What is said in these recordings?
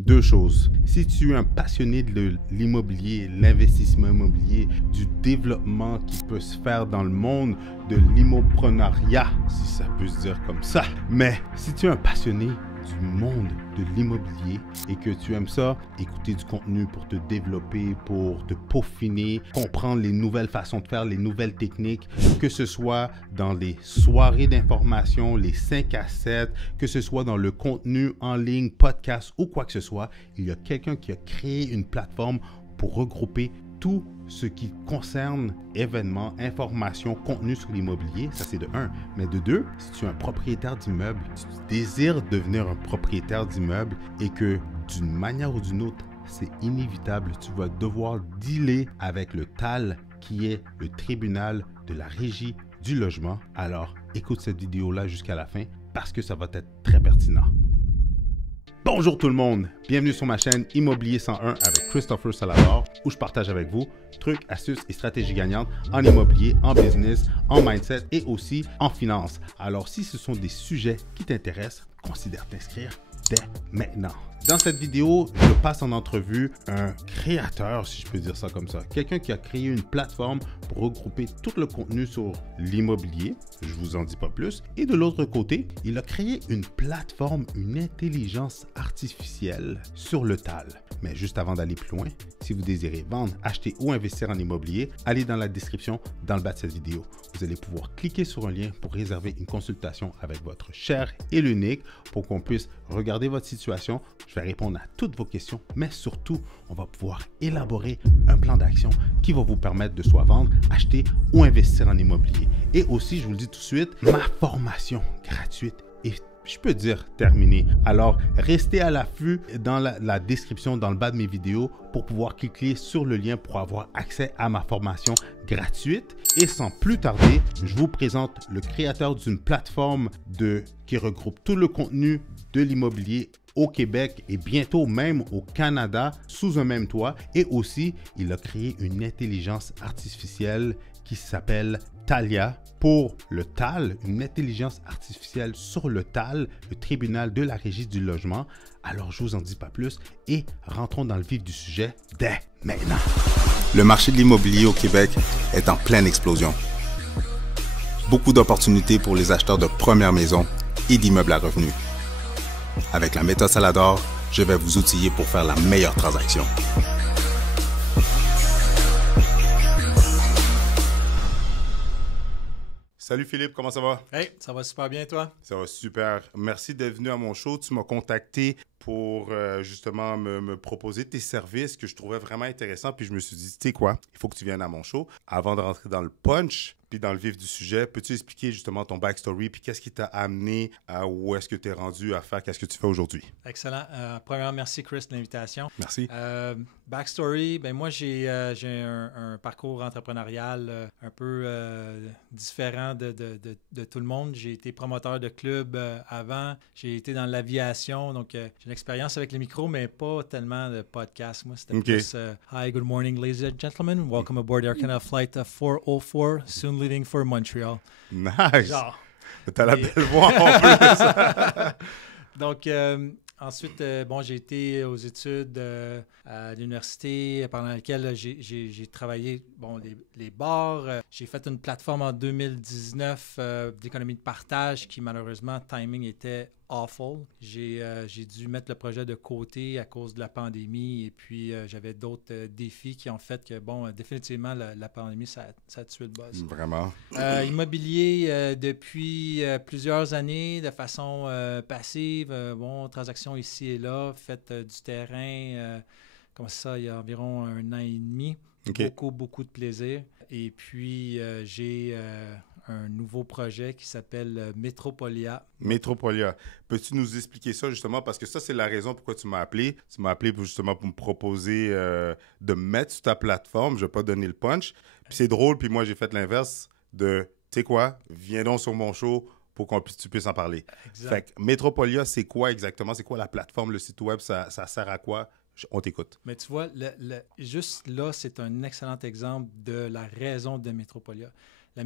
Deux choses. Si tu es un passionné de l'immobilier, l'investissement immobilier, du développement qui peut se faire dans le monde de l'immoprenariat, si ça peut se dire comme ça, mais si tu es un passionné du monde de l'immobilier et que tu aimes ça, écouter du contenu pour te développer, pour te peaufiner, comprendre les nouvelles façons de faire, les nouvelles techniques, que ce soit dans les soirées d'information, les 5 à 7, que ce soit dans le contenu en ligne, podcast ou quoi que ce soit, il y a quelqu'un qui a créé une plateforme pour regrouper tout ce qui concerne événements, informations, contenu sur l'immobilier. Ça, c'est de 1. Mais de 2, si tu es un propriétaire d'immeuble, si tu désires devenir un propriétaire d'immeuble et que d'une manière ou d'une autre, c'est inévitable, tu vas devoir dealer avec le TAL qui est le tribunal de la régie du logement. Alors, écoute cette vidéo-là jusqu'à la fin parce que ça va être très pertinent. Bonjour tout le monde, bienvenue sur ma chaîne Immobilier 101 avec Christopher Salador où je partage avec vous trucs, astuces et stratégies gagnantes en immobilier, en business, en mindset et aussi en finance. Alors si ce sont des sujets qui t'intéressent, considère t'inscrire dès maintenant. Dans cette vidéo, je passe en entrevue un créateur, si je peux dire ça comme ça. Quelqu'un qui a créé une plateforme pour regrouper tout le contenu sur l'immobilier. Je ne vous en dis pas plus. Et de l'autre côté, il a créé une plateforme, une intelligence artificielle sur le TAL. Mais juste avant d'aller plus loin, si vous désirez vendre, acheter ou investir en immobilier, allez dans la description dans le bas de cette vidéo. Vous allez pouvoir cliquer sur un lien pour réserver une consultation avec votre cher et l'unique pour qu'on puisse regarder votre situation. Je vais répondre à toutes vos questions, mais surtout, on va pouvoir élaborer un plan d'action qui va vous permettre de soit vendre, acheter ou investir en immobilier. Et aussi, je vous le dis tout de suite, ma formation gratuite est, je peux dire, terminée. Alors, restez à l'affût dans la description, dans le bas de mes vidéos, pour pouvoir cliquer sur le lien pour avoir accès à ma formation gratuite. Et sans plus tarder, je vous présente le créateur d'une plateforme qui regroupe tout le contenu de l'immobilier au Québec et bientôt même au Canada sous un même toit. Et aussi, il a créé une intelligence artificielle qui s'appelle Talia pour le TAL, une intelligence artificielle sur le TAL, le tribunal de la régie du logement. Alors, je vous en dis pas plus et rentrons dans le vif du sujet dès maintenant. Le marché de l'immobilier au Québec est en pleine explosion. Beaucoup d'opportunités pour les acheteurs de première maison et d'immeubles à revenus. Avec la méthode Salador, je vais vous outiller pour faire la meilleure transaction. Salut Philippe, comment ça va? Hey, ça va super bien, toi? Ça va super. Merci d'être venu à mon show. Tu m'as contacté pour justement me proposer tes services que je trouvais vraiment intéressants. Puis je me suis dit, tu sais quoi, il faut que tu viennes à mon show. Avant de rentrer dans le punch, puis dans le vif du sujet, peux-tu expliquer justement ton backstory, puis qu'est-ce qui t'a amené à où est-ce que tu es rendu à faire, qu'est-ce que tu fais aujourd'hui? Excellent. Premièrement, merci Chris de l'invitation. Merci. Backstory, ben moi j'ai un parcours entrepreneurial un peu différent de tout le monde. J'ai été promoteur de club avant. J'ai été dans l'aviation, donc j'ai une expérience avec les micros, mais pas tellement de podcast. Moi, c'était plus Hi, good morning, ladies and gentlemen. Welcome aboard Air Canada Flight 404, soon leaving for Montreal. Nice! Genre. T'as la belle voix en plus! Donc, ensuite, j'ai été aux études à l'université pendant lesquelles j'ai travaillé les bars. J'ai fait une plateforme en 2019 d'économie de partage qui, malheureusement, timing était awful. J'ai dû mettre le projet de côté à cause de la pandémie et puis j'avais d'autres défis qui ont fait que, définitivement, la pandémie, ça a tué le buzz. Vraiment? Immobilier depuis plusieurs années de façon passive. Transactions ici et là, fait du terrain comme ça il y a environ 1 an et demi. Okay. Beaucoup de plaisir. Et puis, j'ai un nouveau projet qui s'appelle Metropolia. Metropolia. Peux-tu nous expliquer ça justement? Parce que ça, c'est la raison pourquoi tu m'as appelé. Tu m'as appelé justement pour me proposer de me mettre sur ta plateforme. Je ne vais pas donner le punch. Puis c'est drôle, puis moi, j'ai fait l'inverse de, tu sais quoi, viens donc sur mon show pour tu puisses en parler. Exact. Fait que Metropolia, c'est quoi exactement? C'est quoi la plateforme, le site web? Ça sert à quoi? On t'écoute. Mais tu vois, juste là, c'est un excellent exemple de la raison de Metropolia. La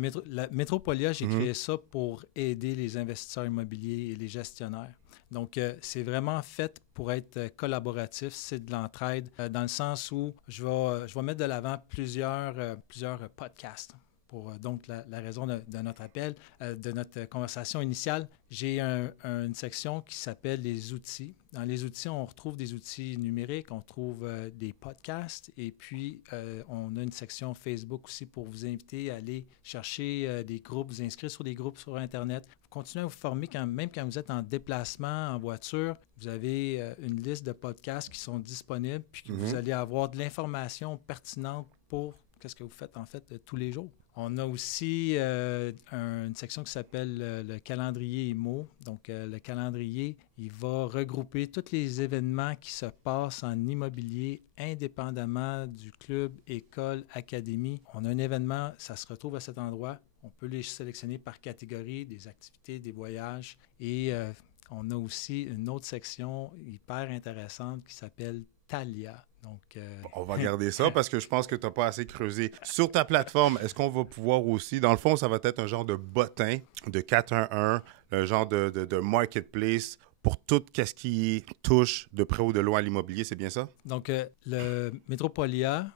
Metropolia, j'ai créé ça pour aider les investisseurs immobiliers et les gestionnaires Donc, c'est vraiment fait pour être collaboratif. C'est de l'entraide dans le sens où je vais mettre de l'avant plusieurs podcasts. Pour donc la raison de notre appel, de notre conversation initiale, j'ai une section qui s'appelle les outils. Dans les outils, on retrouve des outils numériques, on trouve des podcasts et puis on a une section Facebook aussi pour vous inviter à aller chercher des groupes, vous inscrire sur des groupes sur Internet. Vous continuez à vous former même quand vous êtes en déplacement, en voiture. Vous avez une liste de podcasts qui sont disponibles puis que vous allez avoir de l'information pertinente pour qu'est-ce que vous faites en fait tous les jours. On a aussi une section qui s'appelle le calendrier IMO. Donc, le calendrier, il va regrouper tous les événements qui se passent en immobilier indépendamment du club, école, académie. On a un événement, ça se retrouve à cet endroit. On peut les sélectionner par catégorie, des activités, des voyages. Et on a aussi une autre section hyper intéressante qui s'appelle Thalia. Donc, on va garder ça parce que je pense que tu n'as pas assez creusé. Sur ta plateforme, est-ce qu'on va pouvoir aussi, dans le fond, ça va être un genre de bottin de 411, un genre de marketplace pour tout ce qui touche de près ou de loin à l'immobilier, c'est bien ça? Donc, le Metropolia,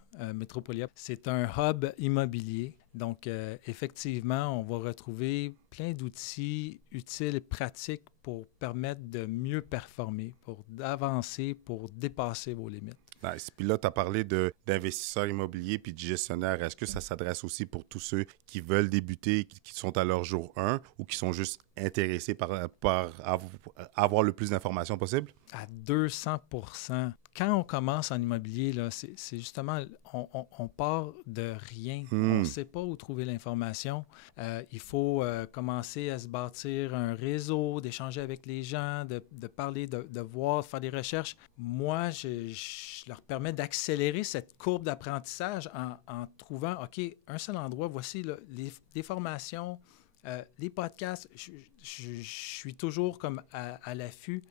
c'est un hub immobilier. Donc, effectivement, on va retrouver plein d'outils utiles et pratiques pour permettre de mieux performer, pour d'avancer, pour dépasser vos limites. Nice. Puis là, tu as parlé d'investisseurs immobiliers puis de gestionnaires. Est-ce que ça s'adresse aussi pour tous ceux qui veulent débuter, qui sont à leur jour 1 ou qui sont juste intéressés par avoir le plus d'informations possible? À 200%. Quand on commence en immobilier, là, c'est justement, on part de rien. On ne sait pas où trouver l'information. Il faut commencer à se bâtir un réseau, d'échanger avec les gens, de parler, de voir, de faire des recherches. Moi, je leur permets d'accélérer cette courbe d'apprentissage en trouvant, OK, un seul endroit, voici là, les formations, les podcasts. Je suis toujours comme à l'affût.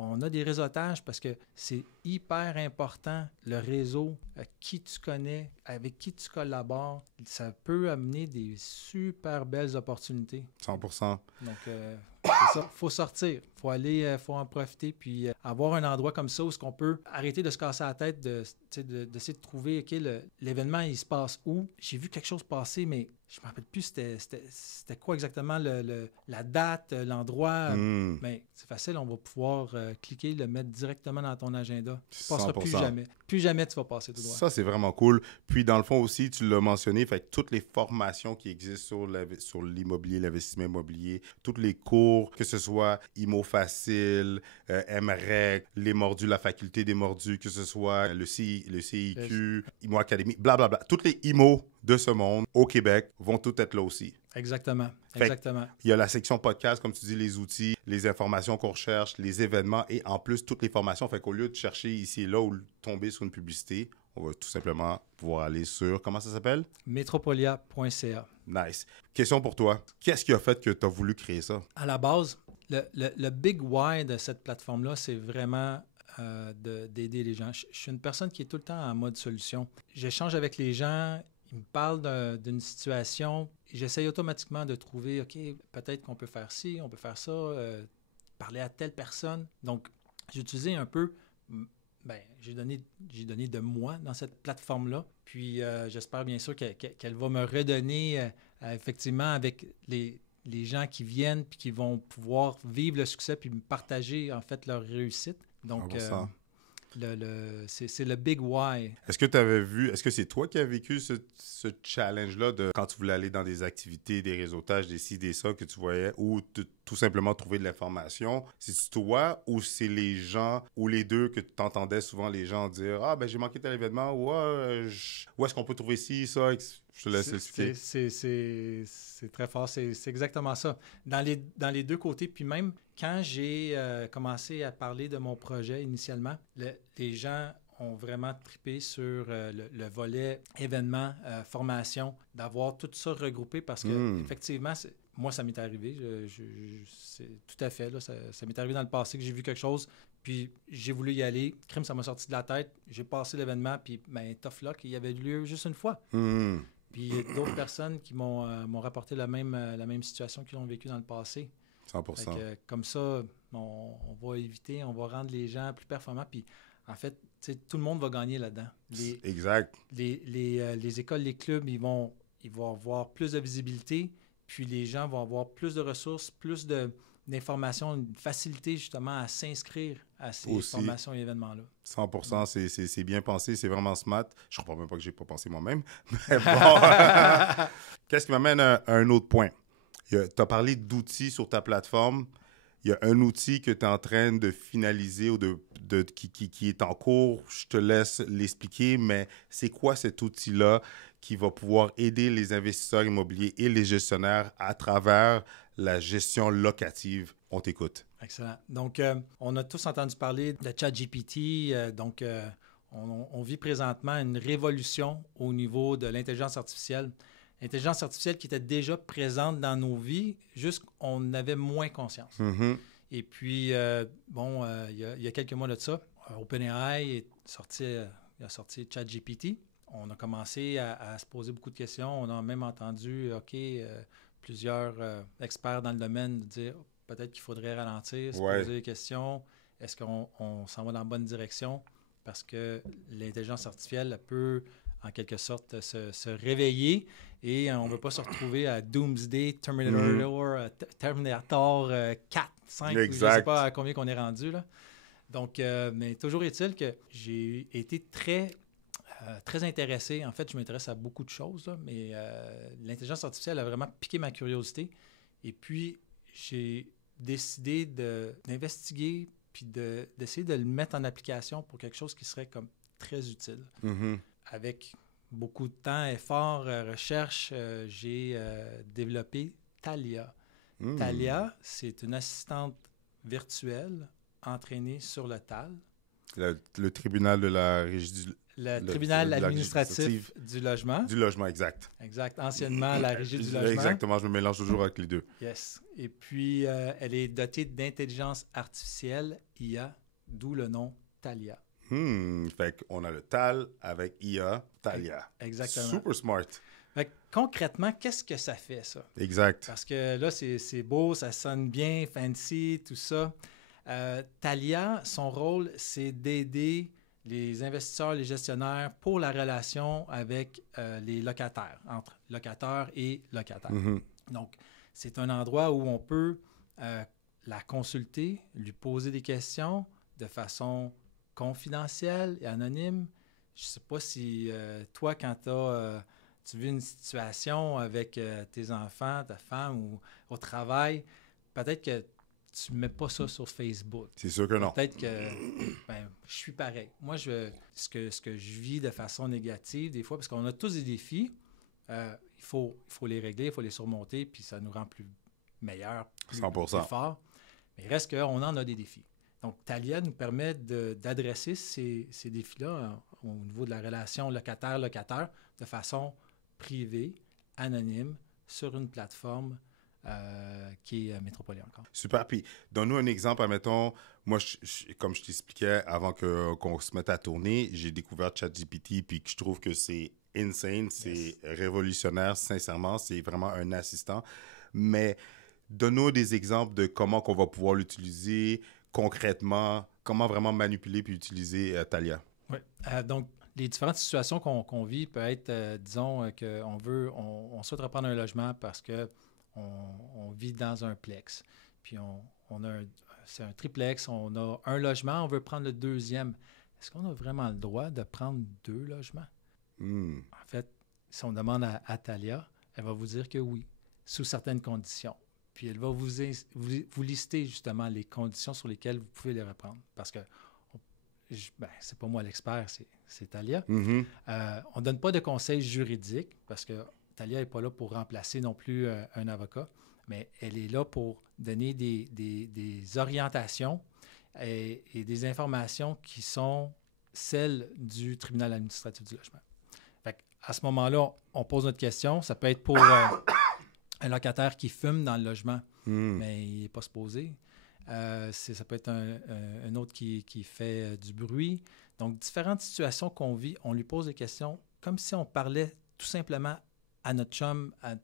On a des réseautages parce que c'est hyper important, le réseau, qui tu connais, avec qui tu collabores. Ça peut amener des super belles opportunités. 100%. Donc, c'est ça. Il faut sortir. Il faut aller, faut en profiter. Puis avoir un endroit comme ça où on peut arrêter de se casser la tête, d'essayer de trouver, OK, l'événement, il se passe où? J'ai vu quelque chose passer, mais je ne me rappelle plus c'était quoi exactement la date, l'endroit. Mais c'est facile, on va pouvoir cliquer, le mettre directement dans ton agenda. Tu ne passeras plus jamais. Plus jamais tu vas passer tout droit. Ça, c'est vraiment cool. Puis, dans le fond aussi, tu l'as mentionné, fait que toutes les formations qui existent sur l'immobilier, l'investissement immobilier, tous les cours, que ce soit IMO Facile, MREC, les mordus, la faculté des mordus, que ce soit le CIQ, IMO Académie, blablabla. Toutes les IMO de ce monde au Québec vont toutes être là aussi. Exactement. Il y a la section podcast, comme tu dis, les outils, les informations qu'on recherche, les événements et en plus toutes les formations. Fait qu'au lieu de chercher ici et là ou tomber sur une publicité, on va tout simplement pouvoir aller sur, comment ça s'appelle? Metropolia.ca. Nice. Question pour toi. Qu'est-ce qui a fait que tu as voulu créer ça? À la base, le big why de cette plateforme-là, c'est vraiment d'aider les gens. Je suis une personne qui est tout le temps en mode solution. J'échange avec les gens, ils me parlent d'une situation, j'essaye automatiquement de trouver, OK, peut-être qu'on peut faire ci, on peut faire ça, parler à telle personne. Donc, j'ai utilisé un peu, j'ai donné de moi dans cette plateforme-là. Puis, j'espère bien sûr qu'elle va me redonner, effectivement, avec les gens qui viennent puis qui vont pouvoir vivre le succès puis me partager, en fait, leur réussite. Donc, c'est le big why. Est-ce que c'est toi qui as vécu ce challenge-là de quand tu voulais aller dans des activités, des réseautages, des ci, des ça que tu voyais ou tout simplement trouver de l'information? C'est toi ou c'est les gens ou les deux que tu entendais souvent les gens dire « Ah, ben j'ai manqué tel événement » ou « où est-ce qu'on peut trouver ci, ça? » Je te laisse expliquer. C'est très fort. C'est exactement ça. Dans les deux côtés, puis même quand j'ai commencé à parler de mon projet initialement, les gens ont vraiment trippé sur le volet événements, formation, d'avoir tout ça regroupé parce que effectivement, moi, ça m'est arrivé. Tout à fait. Là, ça m'est arrivé dans le passé que j'ai vu quelque chose, puis j'ai voulu y aller. Crime, ça m'a sorti de la tête. J'ai passé l'événement, puis tough luck, il y avait lieu juste une fois. Puis il y a d'autres personnes qui m'ont rapporté la même situation qu'ils ont vécu dans le passé. 100%. Comme ça, on va éviter, on va rendre les gens plus performants. Puis, en fait, tout le monde va gagner là-dedans. Exact. Les écoles, les clubs, ils vont avoir plus de visibilité, puis les gens vont avoir plus de ressources, plus d'informations, une facilité justement à s'inscrire à ces formations et événements-là. 100%, c'est bien pensé, c'est vraiment smart. Je ne crois même pas que je n'ai pas pensé moi-même. Mais bon, qu'est-ce qui m'amène à un autre point? Tu as parlé d'outils sur ta plateforme. Il y a un outil que tu es en train de finaliser ou qui est en cours. Je te laisse l'expliquer, mais c'est quoi cet outil-là qui va pouvoir aider les investisseurs immobiliers et les gestionnaires à travers la gestion locative? On t'écoute. Excellent. Donc, on a tous entendu parler de ChatGPT. On vit présentement une révolution au niveau de l'intelligence artificielle. L'intelligence artificielle qui était déjà présente dans nos vies, juste qu'on en avait moins conscience. Mm-hmm. Et puis, il y a quelques mois de ça, OpenAI a sorti ChatGPT. On a commencé à se poser beaucoup de questions. On a même entendu, plusieurs experts dans le domaine dire peut-être qu'il faudrait ralentir, se poser des questions. Est-ce qu'on s'en va dans la bonne direction? Parce que l'intelligence artificielle peut, en quelque sorte, se réveiller et on ne veut pas se retrouver à Doomsday, Terminator 4, 5, je ne sais pas à combien qu'on est rendu, là. Donc, mais toujours est-il que j'ai été très intéressé. En fait, je m'intéresse à beaucoup de choses, là, mais l'intelligence artificielle a vraiment piqué ma curiosité. Et puis, j'ai décidé d'investiguer puis d'essayer de le mettre en application pour quelque chose qui serait comme très utile. Mm-hmm. Avec beaucoup de temps, effort, recherche, j'ai développé Thalia. Thalia, c'est une assistante virtuelle entraînée sur le TAL. Le tribunal de la régie Le tribunal administratif du logement. Du logement, exact. Exact. Anciennement, la régie du logement. Exactement, je me mélange toujours avec les deux. Yes. Et puis, elle est dotée d'intelligence artificielle, IA, d'où le nom Thalia. Fait qu'on a le TAL avec IA, Thalia. Exactement. Super smart. Fait que, concrètement, qu'est-ce que ça fait, ça? Exact. Parce que là, c'est beau, ça sonne bien, fancy, tout ça. Thalia, son rôle, c'est d'aider les investisseurs, les gestionnaires pour la relation avec les locataires, entre locataires et locataires. Mm-hmm. Donc, c'est un endroit où on peut la consulter, lui poser des questions de façon confidentielle et anonyme. Je ne sais pas si toi, quand tu vis une situation avec tes enfants, ta femme ou au travail, peut-être que tu ne mets pas ça sur Facebook. C'est sûr que non. Peut-être que je suis pareil. Moi, ce que je vis de façon négative, des fois, parce qu'on a tous des défis, il faut les régler, il faut les surmonter, puis ça nous rend plus meilleurs, plus 100%. plus forts. Mais il reste qu'on en a des défis. Donc, Thalia nous permet d'adresser ces défis-là au niveau de la relation locataire-locataire de façon privée, anonyme, sur une plateforme qui est Métropolis encore. Super. Puis, donne-nous un exemple. Admettons, moi, comme je t'expliquais avant qu'on se mette à tourner, j'ai découvert ChatGPT, puis que je trouve que c'est insane, c'est révolutionnaire, sincèrement. C'est vraiment un assistant. Mais donne-nous des exemples de comment qu'on va pouvoir l'utiliser concrètement, comment vraiment manipuler puis utiliser Thalia. Oui. Donc, les différentes situations qu'on vit peut être, disons, qu'on souhaite reprendre un logement parce que on vit dans un plex. Puis c'est un triplex, on a un logement, on veut prendre le deuxième. Est-ce qu'on a vraiment le droit de prendre 2 logements? En fait, si on demande à Thalia, elle va vous dire que oui, sous certaines conditions. Puis elle va vous lister justement les conditions sur lesquelles vous pouvez les reprendre. Parce que c'est pas moi l'expert, c'est Thalia. Mm-hmm. On ne donne pas de conseils juridiques parce que Thalia n'est pas là pour remplacer non plus un avocat, mais elle est là pour donner des orientations et des informations qui sont celles du tribunal administratif du logement. Fait à ce moment-là, on pose notre question. Ça peut être pour un locataire qui fume dans le logement, mais il n'est pas supposé. Ça peut être un autre qui fait du bruit. Donc, différentes situations qu'on vit, on lui pose des questions comme si on parlait tout simplement à notre chum, à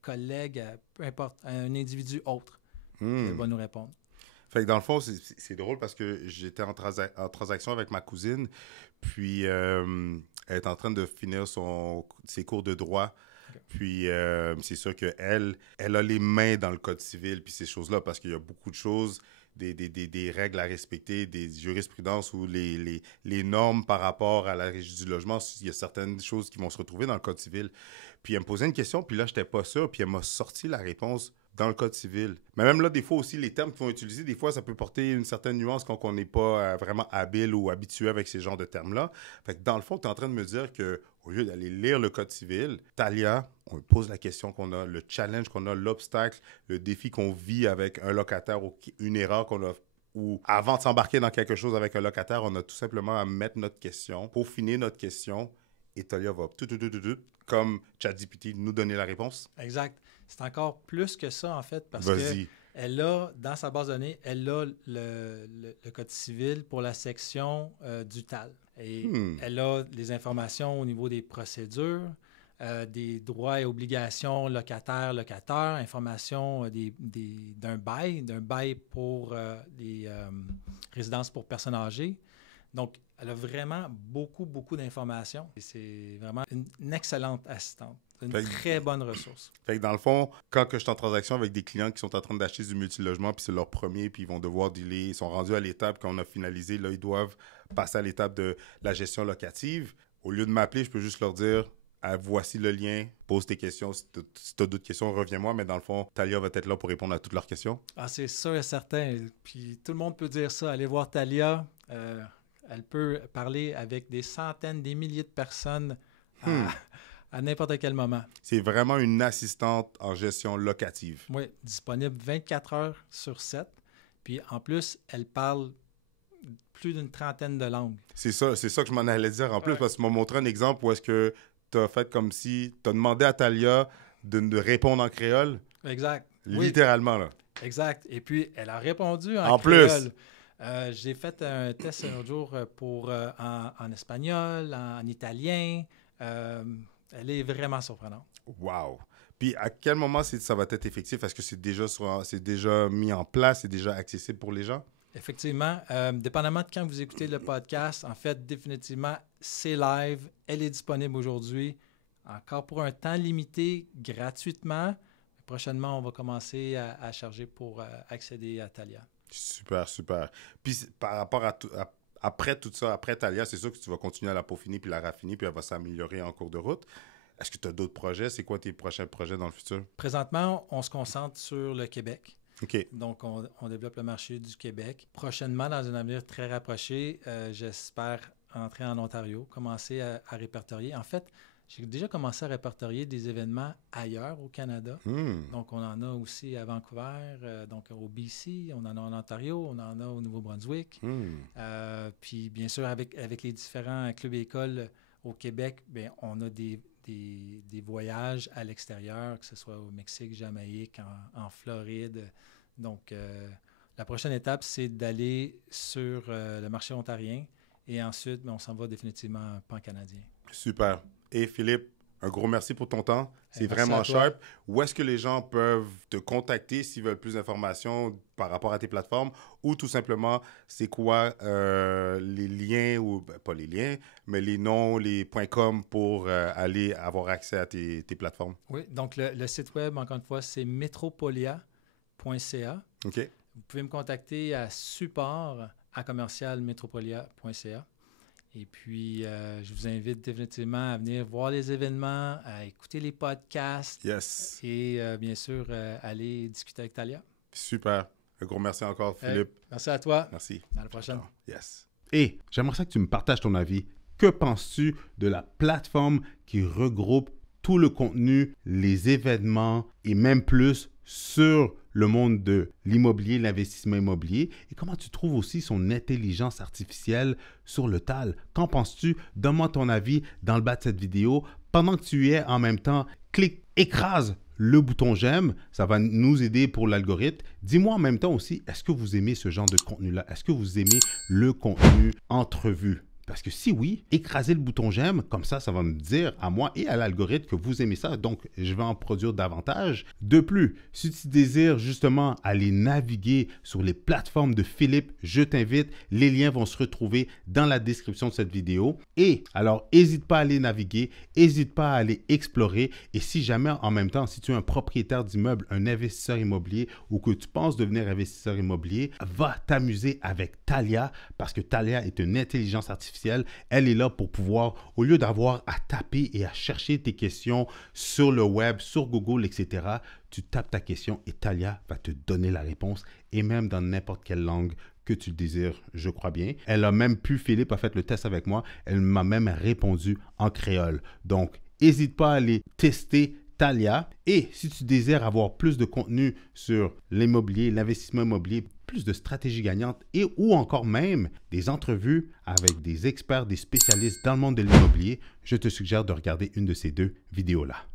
collègue, peu importe, un individu autre qui va nous répondre. Fait que dans le fond, c'est drôle parce que j'étais en transaction avec ma cousine, puis elle est en train de finir ses cours de droit. Okay. Puis c'est sûr qu'elle a les mains dans le code civil, puis ces choses-là, parce qu'il y a beaucoup de choses, des règles à respecter, des jurisprudences ou les normes par rapport à la régie du logement. Il y a certaines choses qui vont se retrouver dans le code civil. Puis elle me posait une question, puis là, je n'étais pas sûr, puis elle m'a sorti la réponse dans le code civil. Mais même là, des fois aussi, les termes qu'ils vont utiliser, des fois, ça peut porter une certaine nuance quand on n'est pas vraiment habile ou habitué avec ces genres de termes-là. Fait que dans le fond, tu es en train de me dire qu'au lieu d'aller lire le code civil, Talia, on me pose la question qu'on a, le challenge qu'on a, l'obstacle, le défi qu'on vit avec un locataire ou une erreur qu'on a, ou avant de s'embarquer dans quelque chose avec un locataire, on a tout simplement à mettre notre question, peaufiner notre question, et Talia va comme ChatGPT nous donner la réponse. Exact. C'est encore plus que ça, en fait, parce qu'elle a, dans sa base de données, elle a le code civil pour la section du TAL. Et elle a les informations au niveau des procédures, des droits et obligations locataire, informations d'un bail pour les résidences pour personnes âgées. Donc, elle a vraiment beaucoup d'informations. Et c'est vraiment une excellente assistante. Une très bonne ressource. Fait que dans le fond, quand je suis en transaction avec des clients qui sont en train d'acheter du multilogement, puis c'est leur premier, puis ils vont devoir dealer, ils sont rendus à l'étape qu'on a finalisé, là, ils doivent passer à l'étape de la gestion locative. Au lieu de m'appeler, je peux juste leur dire voici le lien, pose tes questions. Si tu as d'autres questions, reviens-moi. Mais dans le fond, Talia va être là pour répondre à toutes leurs questions. Ah, c'est sûr et certain. Puis tout le monde peut dire ça. Allez voir Talia. Elle peut parler avec des centaines, des milliers de personnes à n'importe quel moment. C'est vraiment une assistante en gestion locative. Oui, disponible 24 heures sur 7. Puis en plus, elle parle plus d'une trentaine de langues. C'est ça que je m'en allais dire en plus, parce que tu m'as montré un exemple où est-ce que tu as fait comme si tu as demandé à Talia de répondre en créole. Exact. Littéralement, là. Exact. Et puis, elle a répondu en créole. Plus. J'ai fait un test un jour en espagnol, en italien. Elle est vraiment surprenante. Wow! Puis à quel moment ça va être effectif? Est-ce que c'est déjà mis en place, c'est déjà accessible pour les gens? Effectivement. Dépendamment de quand vous écoutez le podcast, en fait, définitivement, c'est live. Elle est disponible aujourd'hui, encore pour un temps limité, gratuitement. Prochainement, on va commencer à charger pour accéder à Talia. Super. Puis par rapport après tout ça, après Talia, c'est sûr que tu vas continuer à la peaufiner puis la raffiner, puis elle va s'améliorer en cours de route. Est-ce que tu as d'autres projets? C'est quoi tes prochains projets dans le futur? Présentement, on se concentre sur le Québec. OK. Donc, on développe le marché du Québec. Prochainement, dans un avenir très rapproché, j'espère entrer en Ontario, commencer à répertorier. En fait, j'ai déjà commencé à répertorier des événements ailleurs au Canada. Donc, on en a aussi à Vancouver, donc au BC, on en a en Ontario, on en a au Nouveau-Brunswick. Puis, bien sûr, avec les différents clubs et écoles au Québec, bien, on a des voyages à l'extérieur, que ce soit au Mexique, Jamaïque, en Floride. Donc, la prochaine étape, c'est d'aller sur le marché ontarien et ensuite, on s'en va définitivement pan-canadien. Super. Et Philippe, un gros merci pour ton temps. C'est vraiment sharp. Où est-ce que les gens peuvent te contacter s'ils veulent plus d'informations par rapport à tes plateformes ou tout simplement, c'est quoi les liens, ou pas les liens, mais les noms, les .com pour aller avoir accès à tes plateformes? Oui, donc le site web, encore une fois, c'est metropolia.ca. OK. Vous pouvez me contacter à support@metropolia.ca. Et puis, je vous invite définitivement à venir voir les événements, à écouter les podcasts. Yes. Et bien sûr, aller discuter avec Talia. Super. Un gros merci encore, Philippe. Merci à toi. Merci. À la prochaine. Yes. Et j'aimerais ça que tu me partages ton avis. Que penses-tu de la plateforme qui regroupe tout le contenu, les événements et même plus sur le monde de l'immobilier, l'investissement immobilier, et comment tu trouves aussi son intelligence artificielle sur le TAL? Qu'en penses-tu? Donne-moi ton avis dans le bas de cette vidéo. Pendant que tu y es, en même temps, écrase le bouton j'aime, ça va nous aider pour l'algorithme. Dis-moi en même temps aussi, est-ce que vous aimez ce genre de contenu-là? Est-ce que vous aimez le contenu entrevue? Parce que si oui, écrasez le bouton j'aime, comme ça va me dire à moi et à l'algorithme que vous aimez ça, donc je vais en produire davantage. De plus, si tu désires justement aller naviguer sur les plateformes de Philippe, je t'invite, les liens vont se retrouver dans la description de cette vidéo. Et alors, n'hésite pas à aller naviguer, n'hésite pas à aller explorer. Et si jamais en même temps, si tu es un propriétaire d'immeuble, un investisseur immobilier ou que tu penses devenir investisseur immobilier, va t'amuser avec Thalia parce que Thalia est une intelligence artificielle. Elle est là pour pouvoir, au lieu d'avoir à taper et à chercher tes questions sur le web, sur Google, etc., tu tapes ta question et Thalia va te donner la réponse et même dans n'importe quelle langue que tu le désires, je crois bien. Elle a même pu, Philippe a fait le test avec moi, elle m'a même répondu en créole. Donc, n'hésite pas à aller tester Thalia. Et si tu désires avoir plus de contenu sur l'immobilier, l'investissement immobilier, plus de stratégies gagnantes et ou encore même des entrevues avec des experts, des spécialistes dans le monde de l'immobilier, je te suggère de regarder une de ces deux vidéos-là.